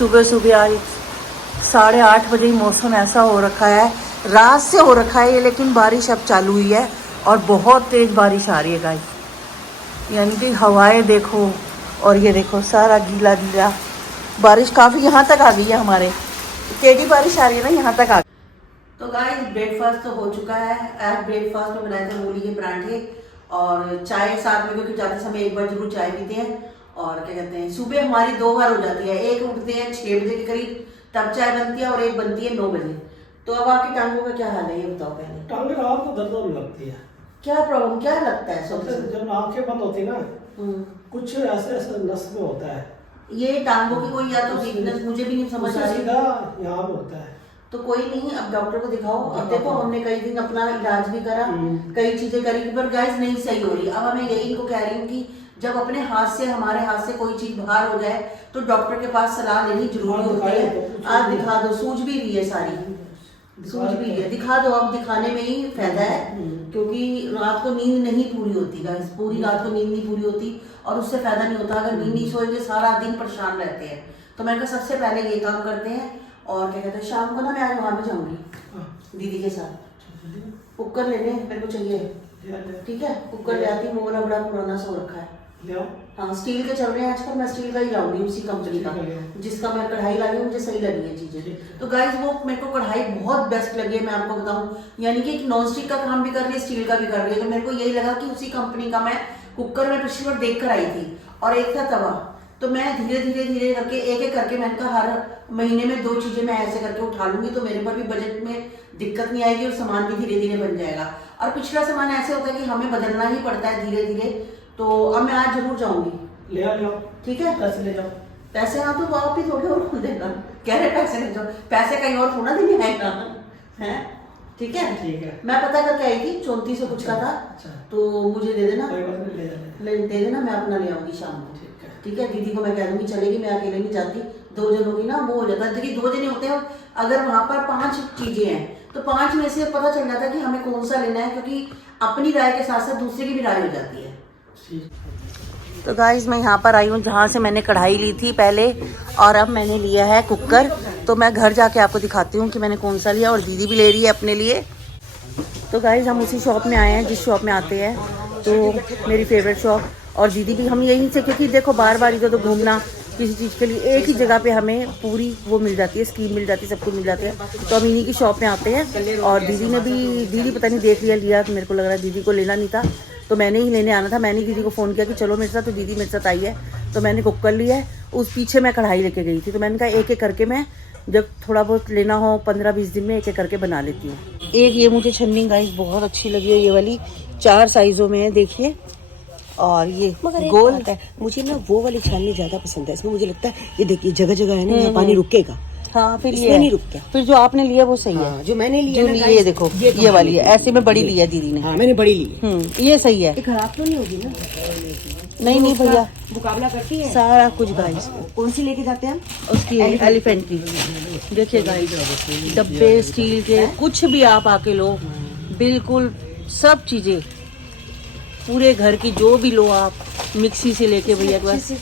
सुबह सुबह आज 8:30 बजे ही मौसम ऐसा हो रखा है, रात से हो रखा है ये, लेकिन बारिश अब चालू हुई है और बहुत तेज़ बारिश आ रही है गाइस। यानी कि हवाएं देखो और ये देखो सारा गीला गीला। बारिश काफ़ी यहाँ तक आ गई है, हमारे टेढ़ी बारिश आ रही है ना, यहाँ तक आ गई। तो गाइस ब्रेकफास्ट तो हो चुका है। आज ब्रेकफास्ट में बनाए थे मूली के परांठे और चाय साथ में, क्योंकि जाते समय एक बार जरूर चाय पीते हैं। और क्या कहते हैं, सुबह हमारी 2 बार हो जाती है, एक उठते हैं 6 बजे के करीब तब चाय बनती है और एक बनती है 9 बजे। तो अब आपकी टांगों का क्या हाल है ये बताओ पहले। टांगे रात को दर्द होने लगती है। क्या प्रॉब्लम, क्या लगता है सबसे? जब आंखें बंद होती ना, कुछ ऐसे ऐसे नस में होता है ये टांगों की कोई या तो वीकनेस, मुझे भी नहीं समझ आ रही। सीधा यहाँ पे होता है। तो कोई नहीं, अब डॉक्टर को दिखाओ। अब देखो हमने कई दिन अपना इलाज भी करा, कई चीजें करी, पर गाइस नहीं सही हो रही। अब मैं यही इनको कह रही हूँ कि जब अपने हाथ से, हमारे हाथ से कोई चीज बाहर हो जाए तो डॉक्टर के पास सलाह लेनी जरूरी होती है। आज दिखा दो, सूझ भी रही है सारी, सूझ भी रही है, दिखा दो। अब दिखाने में ही फायदा है, क्योंकि रात को नींद नहीं पूरी होती गाइस, पूरी रात को नींद नहीं पूरी होती और उससे फायदा नहीं होता। अगर नींद नहीं सोएंगे सारा दिन परेशान रहते हैं। तो मैंने कहा सबसे पहले ये काम करते हैं। और क्या कहते हैं, शाम को ना मैं आज वहाँ पे जाऊंगी दीदी के साथ। कुकर लेने मेरे को चाहिए, ठीक है? कुकर ले आती हूँ, वो वाला बड़ा पुराना सा हो रखा है। हाँ स्टील के चल रहे हैं आजकल, मैं स्टील का ही लाऊंगी, उसी कंपनी का जिसका मैं कढ़ाई लाई हूँ, मुझे सही लगी है चीजें। तो गाइस वो मेरे को कढ़ाई बहुत बेस्ट लगी है, मैं आपको बताऊं। यानी कि नॉन स्टिक का काम भी कर रही है, स्टील का भी कर रही है। तो मेरे को यही लगा कि उसी कंपनी का मैं कुकर में पिछली बार देख कर आई थी, और एक था तवा। तो मैं धीरे धीरे धीरे करके एक एक करके, मैंने कहा हर महीने में 2 चीजें मैं ऐसे करके उठा लूंगी, तो मेरे पर भी बजट में दिक्कत नहीं आएगी और सामान भी धीरे धीरे बन जाएगा। और पिछला सामान ऐसे होता है कि हमें बदलना ही पड़ता है धीरे धीरे। तो अब मैं आज जरूर जाऊंगी, ले आओ, ठीक है? पैसे ले जाओ। पैसे हाँ तो आप ही थोड़े और कौन देगा, कह रहे पैसे ले जाओ, पैसे कहीं और थोड़ा देने आएगा है, ठीक है? ठीक है। मैं पता करके आई थी 3400 कुछ का था। अच्छा। तो मुझे दे देना, कोई बात नहीं, ले जाना। दे देना, मैं अपना ले आऊंगी शाम को, ठीक है। ठीक है? दीदी को मैं कह दूंगी चलेगी, मैं अकेले नहीं जाती। 2 जनों की ना वो हो जाता है, देखिए 2 जने होते हैं, अगर वहां पर 5 चीजें हैं तो 5 में से पता चल जाता है कि हमें कौन सा लेना है, क्योंकि अपनी राय के साथ साथ दूसरे की भी राय हो जाती है। तो गाइस मैं यहाँ पर आई हूँ जहाँ से मैंने कढ़ाई ली थी पहले, और अब मैंने लिया है कुकर। तो मैं घर जाके आपको दिखाती हूँ कि मैंने कौन सा लिया, और दीदी भी ले रही है अपने लिए। तो गाइस हम उसी शॉप में आए हैं जिस शॉप में आते हैं, तो मेरी फेवरेट शॉप। और दीदी भी, हम यहीं से, क्योंकि देखो बार बार इधर तो घूमना किसी चीज़ के लिए, एक ही जगह पे हमें पूरी वो मिल जाती है, स्कीम मिल जाती है, सब कुछ मिल जाती है। तो हम इन्हीं की शॉप में आते हैं। और दीदी ने भी, दीदी पता नहीं देख लिया, तो मेरे को लग रहा है दीदी को लेना नहीं था, तो मैंने ही लेने आना था। मैंने दीदी को फ़ोन किया कि चलो मेरे साथ, तो दीदी मेरे साथ आई है। तो मैंने कुकर लिया है, उस पीछे मैं कढ़ाई लेके गई थी। तो मैंने कहा एक एक करके मैं, जब थोड़ा बहुत लेना हो 15-20 दिन में, एक एक करके बना लेती हूँ। एक ये मुझे छन्नी गाइस बहुत अच्छी लगी है, ये वाली 4 साइज़ों में है, देखिए। और ये गोल है, मुझे ना वो वाली छाननी ज्यादा पसंद है। इसमें मुझे लगता है ये देखिए जगह जगह है ना, यहाँ पानी रुकेगा। हाँ फिर इसमें नहीं रुक गया। फिर जो आपने लिया वो सही है। जो मैंने लिया जो ना, ये देखो ये वाली है, ऐसे में बड़ी ली है दीदी ने। हाँ मैंने बड़ी ली है। ये सही है, खराब तो नहीं होगी ना? नहीं भैया, मुकाबला करती है सारा कुछ गाइस। कौन सी लेके जाते हैं हम? उसकी एलिफेंट की, देखिए गाइस, डब्बे स्टील के, कुछ भी आप आके लो, बिल्कुल सब चीजें, पूरे घर की जो भी लो आप, मिक्सी से लेके भैया के पास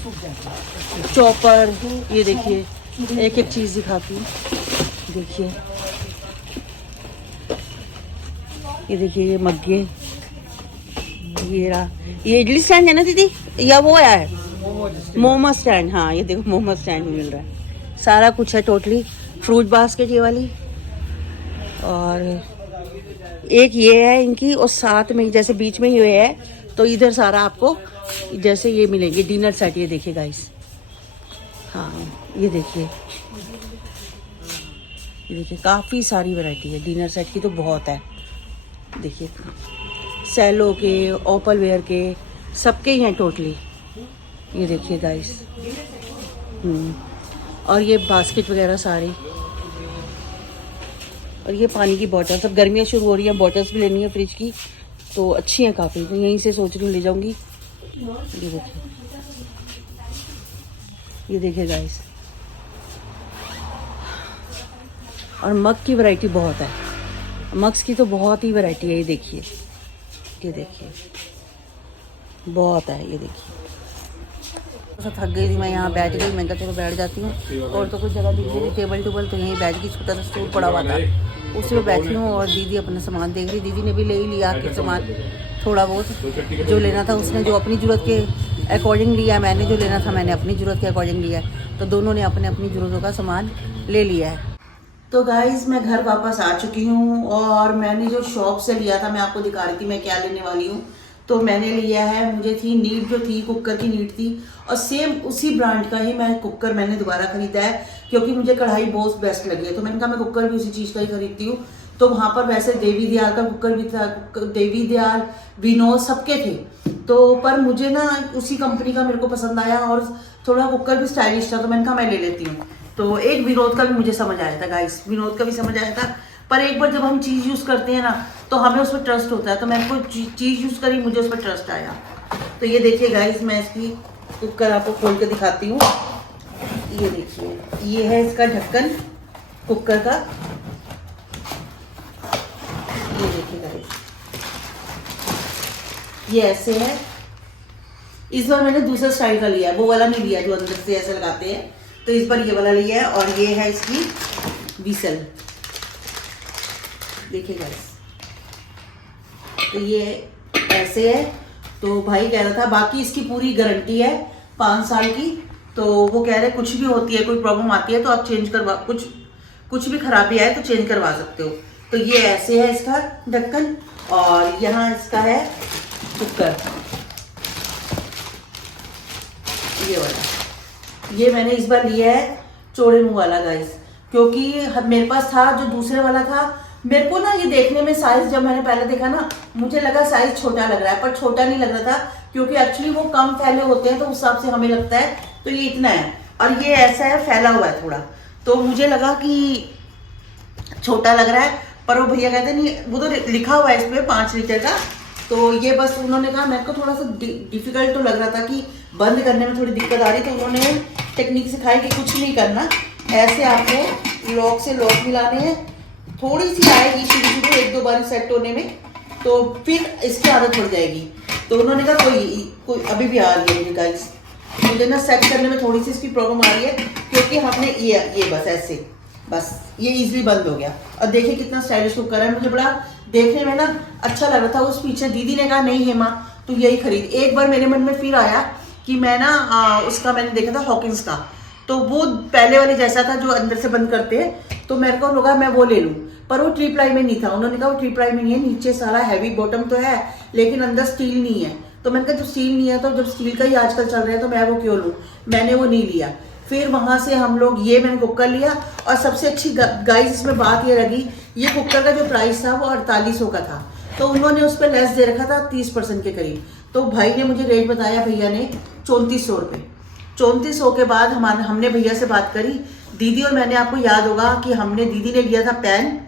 चॉपर। ये देखिए एक एक चीज दिखाती हूँ, देखिए ये देखिए, ये मग्गे, ये इडली स्टैंड है ना दीदी, या वो आया है मोमो स्टैंड? हाँ ये देखो मोमो स्टैंड भी मिल रहा है, सारा कुछ है टोटली। फ्रूट बास्केट ये वाली, और एक ये है इनकी, और साथ में जैसे बीच में ये है, तो इधर सारा आपको जैसे ये मिलेंगे डिनर सेट। ये देखिए गाइस, हाँ ये देखिए, ये देखिए काफ़ी सारी वैरायटी है डिनर सेट की, तो बहुत है। देखिए सेलो के, ओपल वेयर के, सबके ही हैं टोटली। ये देखिए गाइस, और ये बास्केट वगैरह सारे, और ये पानी की बॉटल, सब गर्मियाँ शुरू हो रही हैं, बॉटल्स भी लेनी है फ्रिज की, तो अच्छी हैं काफ़ी। तो यहीं से सोच रही हूँ ले जाऊँगी। ये देखिए, ये देखिए गाइस, और मग की वैरायटी बहुत है, मग्स की तो बहुत ही वैरायटी है। ये देखिए, ये देखिए बहुत है, ये देखिए तो थक गई थी मैं, यहाँ बैठ गई, मैं कहा चलो बैठ जाती हूँ। और तो कुछ जगह दिख रही थी टेबल टूबल, तो यहीं बैठ गई, छोटा सा स्टूल पड़ा हुआ था उसी में बैठी हूँ। और दीदी अपना सामान देख रही, दीदी ने भी ले ही लिया कि सामान थोड़ा बहुत जो लेना था उसने जो अपनी ज़रूरत के अकॉर्डिंग लिया, मैंने जो लेना था मैंने अपनी ज़रूरत के अकॉर्डिंग लिया, तो दोनों ने अपने अपनी ज़रूरतों का सामान ले लिया है। तो गाइस मैं घर वापस आ चुकी हूँ और मैंने जो शॉप से लिया था मैं आपको दिखा रही थी मैं क्या लेने वाली हूँ। तो मैंने लिया है, मुझे थी नीड जो थी, कुकर की नीड थी, और सेम उसी ब्रांड का ही मैं कुकर मैंने दोबारा खरीदा है क्योंकि मुझे कढ़ाई बहुत बेस्ट लगी है। तो मैंने कहा मैं कुकर भी उसी चीज़ का ही खरीदती हूँ। तो वहाँ पर वैसे देवी दयाल का कुकर भी था, देवी दयाल, विनोद सबके थे, तो पर मुझे ना उसी कंपनी का मेरे को पसंद आया और थोड़ा कुकर भी स्टाइलिश था, तो मैंने कहा मैं ले लेती हूँ। तो एक विनोद का भी मुझे समझ आया था गाइस, विनोद का भी समझ आया था, पर एक बार जब हम चीज़ यूज़ करते हैं ना तो हमें उस पर ट्रस्ट होता है। तो मैंने कोई चीज़ यूज़ करी, मुझे उस पर ट्रस्ट आया। तो ये देखिए गाइस, मैं इसकी कुकर आपको खोल के दिखाती हूँ। ये देखिए, ये है इसका ढक्कन कुकर का, ये देखिए गाइस, ये ऐसे है। इस बार मैंने दूसरा स्टाइल का लिया है, वो वाला नहीं लिया जो अंदर से ऐसे लगाते हैं, तो इस बार ये वाला लिया है। और ये है इसकी विसल, देखिए गाइस, तो ये ऐसे है। तो भाई कह रहा था बाकी इसकी पूरी गारंटी है 5 साल की, तो वो कह रहे कुछ भी होती है, कोई प्रॉब्लम आती है तो आप चेंज करवा, कुछ भी खराबी आए तो चेंज करवा सकते हो। तो ये ऐसे है इसका ढक्कन, और यहाँ इसका है कुकर, ये वाला, ये मैंने इस बार लिया है चौड़े मुंह वाला गाइस, क्योंकि मेरे पास था जो दूसरे वाला था, मेरे को ना ये देखने में साइज, जब मैंने पहले देखा ना मुझे लगा साइज छोटा लग रहा है, पर छोटा नहीं लग रहा था क्योंकि एक्चुअली वो कम फैले होते हैं तो उस हिसाब से हमें लगता है तो ये इतना है, और ये ऐसा है फैला हुआ है थोड़ा, तो मुझे लगा कि छोटा लग रहा है। पर वो भैया कहते नहीं, वो तो लिखा हुआ है इस पे 5 लीटर का, तो ये बस उन्होंने कहा, मेरे को थोड़ा सा डिफिकल्ट तो लग रहा था कि बंद करने में थोड़ी दिक्कत आ रही, तो उन्होंने टेक्निक सिखाई कि कुछ नहीं करना, ऐसे आपको लॉक से लॉक मिलाने हैं, थोड़ी सी आएगी शुरू 1-2 बार सेट होने में, तो फिर इसकी आदत पड़ जाएगी। तो उन्होंने कहा कोई अभी भी आ रही है मुझे गाइस, मुझे ना सेट करने में थोड़ी सी इसकी प्रॉब्लम आ रही है क्योंकि हमने ये बस ऐसे, बस ये इजीली बंद हो गया। और देखिए कितना स्टाइलिश कुकर है, मुझे बड़ा देखने में ना अच्छा लग रहा था। उस पीछे दीदी ने कहा नहीं हेमा तू यही खरीद। एक बार मेरे मन में फिर आया कि मैं ना उसका मैंने देखा था हॉकिंस का, तो वो पहले वाले जैसा था जो अंदर से बंद करते हैं, तो मेरे को लगा मैं वो ले लूँ, पर वो 3 प्लाई में नहीं था। उन्होंने कहा वो 3 प्लाई में नहीं है, नीचे सारा हैवी बॉटम तो है लेकिन अंदर स्टील नहीं है। तो मैंने कहा जब स्टील नहीं है तो जब स्टील का ही आजकल चल रहा है तो मैं वो क्यों लूँ, मैंने वो नहीं लिया। फिर वहाँ से हम लोग ये मैंने कुकर लिया, और सबसे अच्छी गाइस इसमें बात ये लगी, ये कुकर का जो प्राइस था वो 4800 का था, तो उन्होंने उस पर लेस दे रखा था 30% के करीब। तो भाई ने मुझे रेट बताया, भैया ने 3400 रुपये। 3400 के बाद हमने भैया से बात करी, दीदी और मैंने, आपको याद होगा कि हमने, दीदी ने लिया था पैन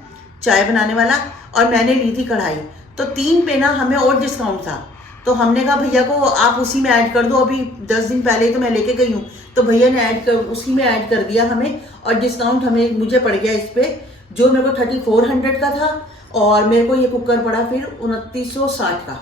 चाय बनाने वाला और मैंने ली थी कढ़ाई, तो 3 पे ना हमें और डिस्काउंट था। तो हमने कहा भैया को आप उसी में ऐड कर दो, अभी 10 दिन पहले ही तो मैं लेके गई हूँ, तो भैया ने उसी में ऐड कर दिया हमें, और डिस्काउंट मुझे पड़ गया इस पे, जो मेरे को 3400 का था, और मेरे को ये कुकर पड़ा फिर 2960 का,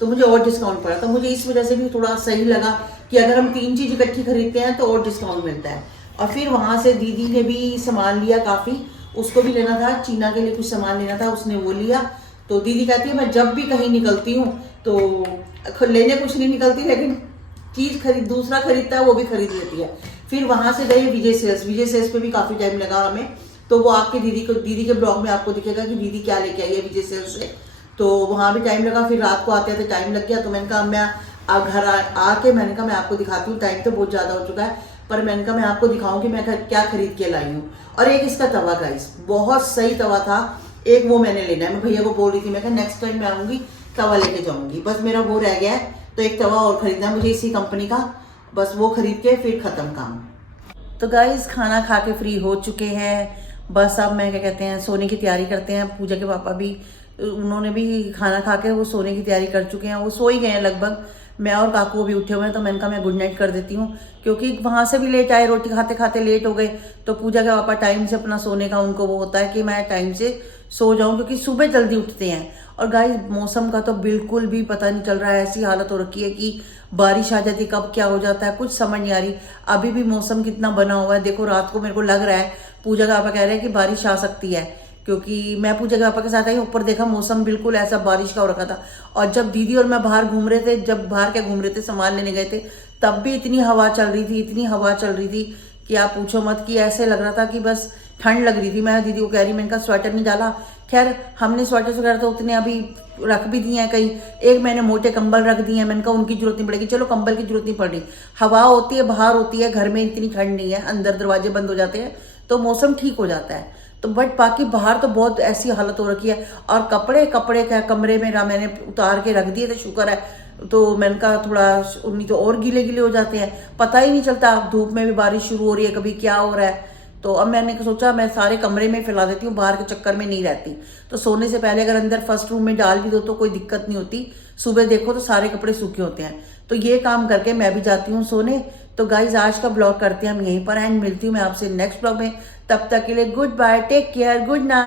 तो मुझे और डिस्काउंट पड़ा। तो मुझे इस वजह से भी थोड़ा सही लगा कि अगर हम 3 चीज़ इकट्ठी खरीदते हैं तो और डिस्काउंट मिलता है। और फिर वहाँ से दीदी ने भी सामान लिया काफ़ी, उसको भी लेना था, चीना के लिए कुछ सामान लेना था, उसने वो लिया। तो दीदी कहती है मैं जब भी कहीं निकलती हूँ तो लेने कुछ नहीं निकलती, लेकिन चीज़ दूसरा खरीदता है वो भी खरीद लेती है। फिर वहाँ से गए विजय सेल्स पे भी काफ़ी टाइम लगा हमें, तो वो आपके दीदी के ब्लॉग में आपको दिखेगा कि दीदी क्या लेके आई है विजय सेल्स से, तो वहाँ भी टाइम लगा। फिर रात को आते आते टाइम लग गया, तो मैंने कहा मैं घर आके मैंने कहा मैं आपको दिखाती हूँ, टाइम तो बहुत ज़्यादा हो चुका है, पर मैंने कहा मैं आपको दिखाऊँ कि मैं क्या खरीद के लाई हूँ। और एक इसका तवा गाइस, बहुत सही तवा था, एक वो मैंने लेना है। मैं भैया को बोल रही थी, मैं कहा नेक्स्ट टाइम मैं आऊँगी तवा लेके जाऊँगी, बस मेरा वो रह गया है, तो एक तवा और खरीदना है मुझे इसी कंपनी का, बस वो खरीद के फिर ख़त्म काम। तो गाइस खाना खा के फ्री हो चुके हैं, बस अब मैं क्या कहते हैं सोने की तैयारी करते हैं। पूजा के पापा भी, उन्होंने भी खाना खा के वो सोने की तैयारी कर चुके हैं, वो सो ही गए हैं लगभग। मैं और काकू भी उठे हुए हैं, तो मैंने कहा मैं गुड नाइट कर देती हूँ, क्योंकि वहाँ से भी लेट आए, रोटी खाते खाते लेट हो गए। तो पूजा के पापा टाइम से अपना सोने का उनको वो होता है कि मैं टाइम से सो जाऊं, क्योंकि सुबह जल्दी उठते हैं। और गाइस मौसम का तो बिल्कुल भी पता नहीं चल रहा है, ऐसी हालत हो रखी है कि बारिश आ जाती, कब क्या हो जाता है कुछ समझ नहीं आ रही। अभी भी मौसम कितना बना हुआ है, देखो रात को मेरे को लग रहा है, पूजा का पापा कह रहे हैं कि बारिश आ सकती है, क्योंकि मैं पूजा के पापा के साथ आई, ऊपर देखा मौसम बिल्कुल ऐसा बारिश का हो रखा था। और जब दीदी और मैं बाहर घूम रहे थे, जब बाहर क्या घूम रहे थे, सामान लेने गए थे, तब भी इतनी हवा चल रही थी, इतनी हवा चल रही थी कि आप पूछो मत, कि ऐसे लग रहा था कि बस ठंड लग रही थी। मैं दीदी को कह रही, मैंने कहा स्वेटर नहीं डाला। खैर हमने स्वेटर वगैरह तो उतने अभी रख भी दिए हैं, कहीं एक मैंने मोटे कंबल रख दिए हैं, मैंने कहा उनकी जरूरत नहीं पड़ेगी, चलो कंबल की जरूरत नहीं पड़ रही, हवा होती है बाहर होती है, घर में इतनी ठंड नहीं है, अंदर दरवाजे बंद हो जाते हैं तो मौसम ठीक हो जाता है। तो बट बाकी बाहर तो बहुत ऐसी हालत हो रखी है। और कपड़े क्या कमरे में मैंने उतार के रख दिए थे, शुक्र है, तो मैंने कहा थोड़ा, उन्हीं तो और गीले गीले हो जाते हैं, पता ही नहीं चलता, धूप में भी बारिश शुरू हो रही है, कभी क्या हो रहा है। तो अब मैंने सोचा मैं सारे कमरे में फैला देती हूँ, बाहर के चक्कर में नहीं रहती। तो सोने से पहले अगर अंदर फर्स्ट रूम में डाल भी दो तो कोई दिक्कत नहीं होती, सुबह देखो तो सारे कपड़े सूखे होते हैं। तो ये काम करके मैं भी जाती हूँ सोने। तो गाइज आज का ब्लॉग करते हैं हम यहीं पर एंड, मिलती हूँ मैं आपसे नेक्स्ट ब्लॉग में। तब तक के लिए goodbye, take care, good night.